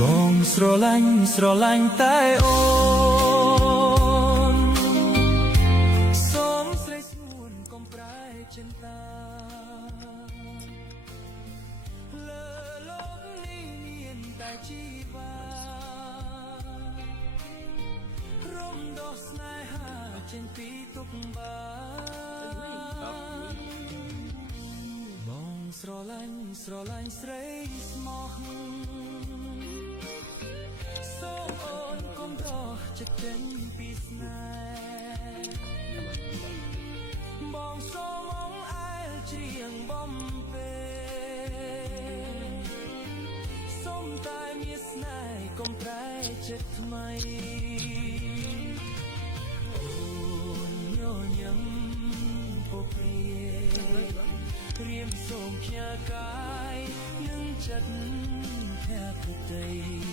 បងស្រឡាញ់តែអូនសូមស្រីស្ងួនកុំប្រែចិនតាលើលោកនេះមានតែជីវារំដោះស្នេហាចេញពីទុក្ខបងស្រឡាញ់ស្រីស្មោះសូមអូនកុំដោះចិត្តចេញពីស្នេហ៍បងសូមអងអែលច្រៀងបំពេសូមតែមានស្នេហ៍កុំប្រែចិត្តថ្មីអូនញញឹមពុកព្រាមសូមផ្ញើកាយនឹងចិត្តភក្តី